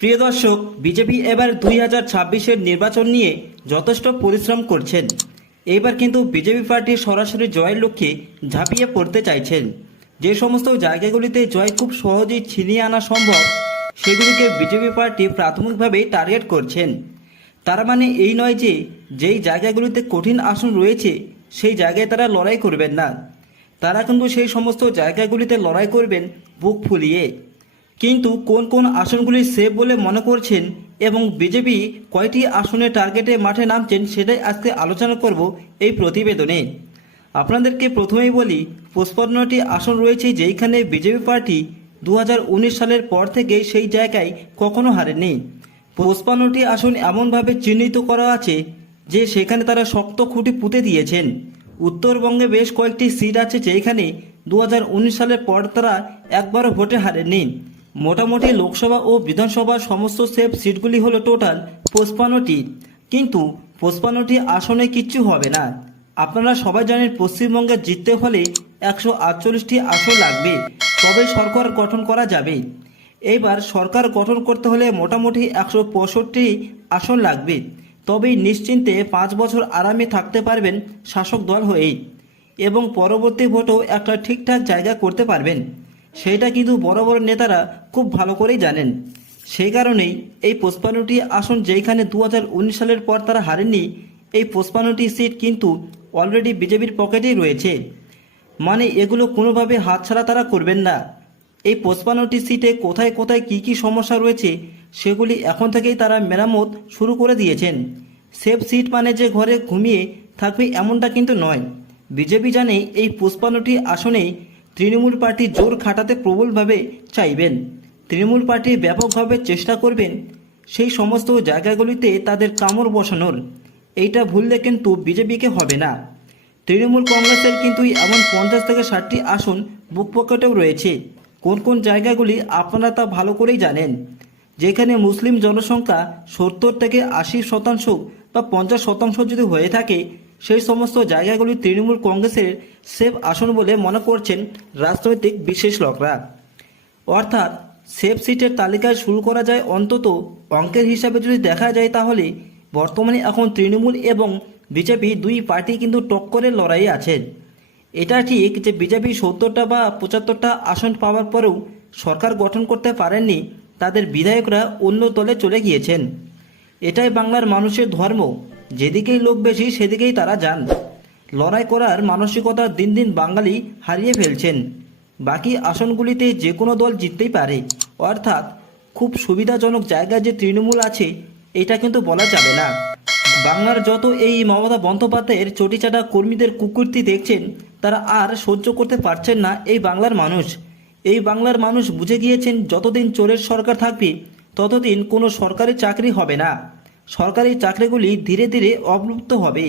প্রিয় দর্শক, বিজেপি এবার দুই হাজার ছাব্বিশের নির্বাচন নিয়ে যথেষ্ট পরিশ্রম করছেন। এবার কিন্তু বিজেপি পার্টি সরাসরি জয়ের লক্ষ্যে ঝাঁপিয়ে পড়তে চাইছেন। যে সমস্ত জায়গাগুলিতে জয় খুব সহজেই ছিনিয়ে আনা সম্ভব, সেগুলিকে বিজেপি পার্টি প্রাথমিকভাবে টার্গেট করছেন। তার মানে এই নয় যে, যেই জায়গাগুলিতে কঠিন আসন রয়েছে, সেই জায়গায় তারা লড়াই করবেন না। তারা কিন্তু সেই সমস্ত জায়গাগুলিতে লড়াই করবেন, বুক ফুলিয়ে। কিন্তু কোন কোন আসনগুলি সেফ বলে মনে করছেন এবং বিজেপি কয়টি আসনে টার্গেটে মাঠে নামছেন সেটাই আজকে আলোচনা করব এই প্রতিবেদনে। আপনাদেরকে প্রথমেই বলি পঁচপান্নটি আসন রয়েছে যেইখানে বিজেপি পার্টি দু হাজার উনিশ সালের পর থেকে সেই জায়গায় কখনো হারেনি পঁচপান্নটি আসন এমনভাবে চিহ্নিত করা আছে যে সেখানে তারা শক্ত খুঁটি পুঁতে দিয়েছেন। উত্তরবঙ্গে বেশ কয়েকটি সিট আছে যেখানে দু হাজার উনিশ সালের পর তারা একবারও ভোটে হারেননি। মোটামুটি লোকসভা ও বিধানসভার সমস্ত সেফ সিটগুলি হলো টোটাল পঁচপান্নটি। কিন্তু পঁচপান্নটি আসনে কিচ্ছু হবে না। আপনারা সবাই জানেন পশ্চিমবঙ্গে জিততে হলে একশো আটচল্লিশটি আসন লাগবে। তবে সরকার গঠন করা যাবে। এইবার সরকার গঠন করতে হলে মোটামুটি একশো পঁয়ষট্টি আসন লাগবে। তবেই নিশ্চিন্তে পাঁচ বছর আরামে থাকতে পারবেন শাসক দল হয়েই। এবং পরবর্তী ভোটেও একটা ঠিকঠাক জায়গা করতে পারবেন। সেইটা কিন্তু বড় বড় নেতারা খুব ভালো করেই জানেন। সেই কারণেই এই পঁচপান্নটি আসন যেইখানে দু হাজার উনিশ সালের পর তারা হারেননি, এই পঁচপান্নটি সিট কিন্তু অলরেডি বিজেপির পকেটেই রয়েছে। মানে এগুলো কোনোভাবে হাতছাড়া তারা করবেন না। এই পঁচপান্নটি সিটে কোথায় কোথায় কি কি সমস্যা রয়েছে, সেগুলি এখন থেকেই তারা মেরামত শুরু করে দিয়েছেন। সেফ সিট মানে যে ঘরে ঘুমিয়ে থাকবে এমনটা কিন্তু নয়। বিজেপি জানে এই পঁচপান্নটি আসনেই তৃণমূল পার্টি জোর খাটাতে প্রবলভাবে চাইবেন। তৃণমূল পার্টি ব্যাপকভাবে চেষ্টা করবেন। সেই সমস্ত জায়গাগুলিতে তাদের কামড় বসানোর। এইটা ভুললে কিন্তু বিজেপিকে হবে না। তৃণমূল কংগ্রেসের কিন্তু এমন পঞ্চাশ থেকে ষাটটি আসন বুক পকেটেও রয়েছে। কোন কোন জায়গাগুলি আপনারা তা ভালো করেই জানেন। যেখানে মুসলিম জনসংখ্যা সত্তর থেকে আশি শতাংশ বা পঞ্চাশ শতাংশ যদি হয়ে থাকে সেই সমস্ত জায়গাগুলি তৃণমূল কংগ্রেসের সেফ আসন বলে মনে করছেন রাজনৈতিক বিশেষজ্ঞরা অর্থাৎ সেফ সিটের তালিকায় শুরু করা যায় অন্তত অঙ্কের হিসাবে যদি দেখা যায় তাহলে বর্তমানে এখন তৃণমূল এবং বিজেপি দুই পার্টি কিন্তু টক্করের লড়াইয়ে আছেন। এটা ঠিক যে বিজেপি সত্তরটা বা পঁচাত্তরটা আসন পাওয়ার পরেও সরকার গঠন করতে পারেননি, তাদের বিধায়করা অন্য দলে চলে গিয়েছেন। এটাই বাংলার মানুষের ধর্ম। যেদিকেই লোক বেশি, সেদিকেই তারা যান। লড়াই করার মানসিকতা দিন দিন বাঙালি হারিয়ে ফেলছেন। বাকি আসনগুলিতে যে কোনো দল জিততেই পারে। অর্থাৎ খুব সুবিধাজনক জায়গায় যে তৃণমূল আছে, এটা কিন্তু বলা যাবে না। বাংলার যত এই মমতা বন্দ্যোপাধ্যায়ের চটিচাটা কর্মীদের কুকুরটি দেখছেন, তারা আর সহ্য করতে পারছেন না এই বাংলার মানুষ। এই বাংলার মানুষ বুঝে গিয়েছেন, যতদিন চোরের সরকার থাকবে, ততদিন কোনো সরকারি চাকরি হবে না। সরকারি চাকরিগুলি ধীরে ধীরে অবলুপ্ত হবে।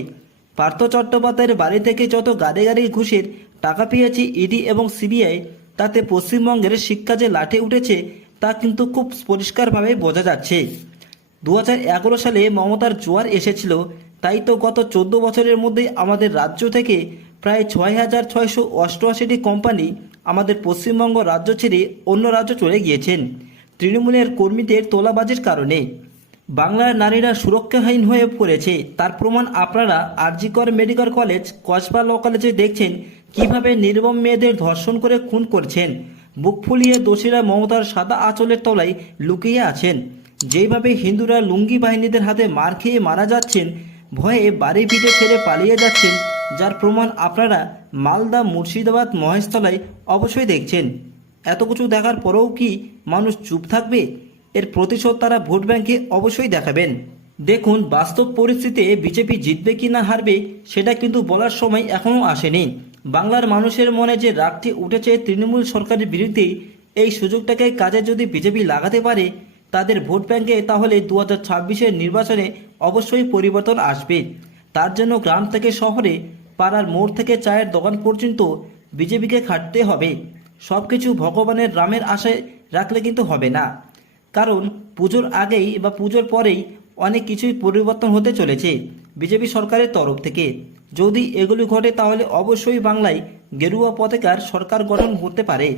পার্থ চট্টোপাধ্যায়ের বাড়ি থেকে যত গাড়ি গাড়ি ঘুষের টাকা পেয়েছে ইডি এবং সিবিআই, তাতে পশ্চিমবঙ্গের শিক্ষা যে লাঠে উঠেছে, তা কিন্তু খুব পরিষ্কারভাবে বোঝা যাচ্ছে। দু হাজার এগারো সালে মমতার জোয়ার এসেছিল, তাই তো গত চোদ্দ বছরের মধ্যেই আমাদের রাজ্য থেকে প্রায় ছয় হাজার ছয়শো অষ্টআশিটি কোম্পানি আমাদের পশ্চিমবঙ্গ রাজ্য ছেড়ে অন্য রাজ্য চলে গিয়েছেন। তৃণমূলের কর্মীদের তোলাবাজির কারণে। বাংলার নারীরা সুরক্ষাহীন হয়ে পড়েছে। তার প্রমাণ আপনারা RG Kar medical college, Kasba law কলেজে দেখছেন। কীভাবে নির্মম মেয়েদের ধর্ষণ করে খুন করছেন। বুক ফুলিয়ে দোষীরা মমতার সাদা আঁচলের তলায় লুকিয়ে আছেন। যেভাবে হিন্দুরা লুঙ্গি বাহিনীদের হাতে মার খেয়ে মারা যাচ্ছেন, ভয়ে বাড়ি ভিটে ছেড়ে পালিয়ে যাচ্ছেন, যার প্রমাণ আপনারা মালদা মুর্শিদাবাদ মহেশতলায় অবশ্যই দেখছেন। এত কিছু দেখার পরেও কি মানুষ চুপ থাকবে? এর প্রতিশোধ তারা ভোট ব্যাংকে অবশ্যই দেখাবেন। দেখুন, বাস্তব পরিস্থিতিতে বিজেপি জিতবে কি না হারবে, সেটা কিন্তু বলার সময় এখনও আসেনি। বাংলার মানুষের মনে যে রাগটি উঠেছে তৃণমূল সরকারের বিরুদ্ধে, এই সুযোগটাকে কাজে যদি বিজেপি লাগাতে পারে, তাদের ভোট ব্যাংকে তাহলে দু হাজার নির্বাচনে অবশ্যই পরিবর্তন আসবে। তার জন্য গ্রাম থেকে শহরে, পাড়ার মোড় থেকে চায়ের দোকান পর্যন্ত বিজেপিকে খাটতে হবে। সব কিছু ভগবানের রামের আশায় রাখলে কিন্তু হবে না। কারণ পুজোর আগেই বা পুজোর পরেই অনেক কিছুই পরিবর্তন হতে চলেছে বিজেপি সরকারের তরফ থেকে। যদি এগুলি ঘটে তাহলে অবশ্যই বাংলায় গেরুয়া পতাকার সরকার গঠন করতে পারে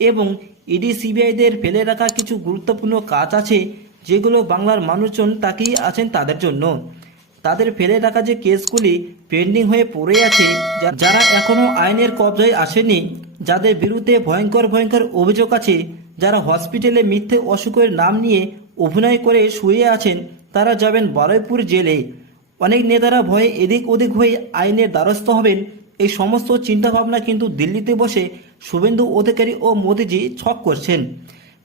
এবং ইডি সিবিআইদের ফেলে রাখা কিছু গুরুত্বপূর্ণ কাজ আছে যেগুলো বাংলার মানুষজন তাকিয়ে আছেন তাদের জন্য। তাদের ফেলে রাখা যে কেসগুলি পেন্ডিং হয়ে পড়ে আছে যারা এখনও আইনের কবজায় আসেনি যাদের বিরুদ্ধে ভয়ঙ্কর ভয়ঙ্কর অভিযোগ আছে যারা হসপিটালে মিথ্যে অসুখের নাম নিয়ে অভিনয় করে শুয়ে আছেন, তারা যাবেন বারুইপুর জেলে। অনেক নেতারা ভয়ে এদিক ওদিক হয়ে আইনের দ্বারস্থ হবেন। এই সমস্ত চিন্তাভাবনা কিন্তু দিল্লিতে বসে শুভেন্দু অধিকারী ও মোদিজি ছক করছেন।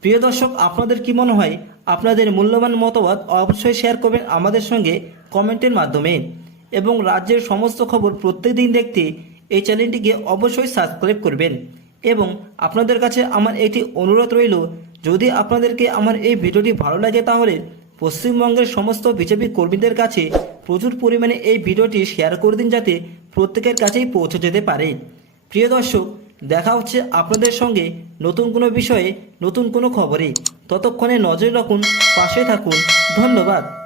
প্রিয় দর্শক, আপনাদের কি মনে হয়? আপনাদের মূল্যবান মতামত অবশ্যই শেয়ার করবেন আমাদের সঙ্গে কমেন্টের মাধ্যমে। এবং রাজ্যের সমস্ত খবর প্রত্যেকদিন দেখতে এই চ্যানেলটিকে অবশ্যই সাবস্ক্রাইব করবেন। এবং আপনাদের কাছে আমার একটি অনুরোধ রইল, যদি আপনাদেরকে আমার এই ভিডিওটি ভালো লাগে তাহলে পশ্চিমবঙ্গের সমস্ত বিজেপি কর্মীদের কাছে প্রচুর পরিমাণে এই ভিডিওটি শেয়ার করে দিন যাতে প্রত্যেকের কাছেই পৌঁছে যেতে পারে। প্রিয় দর্শক, দেখা হচ্ছে আপনাদের সঙ্গে নতুন কোনো বিষয়ে নতুন কোনো খবরে। ততক্ষণে নজর রাখুন, পাশে থাকুন। ধন্যবাদ।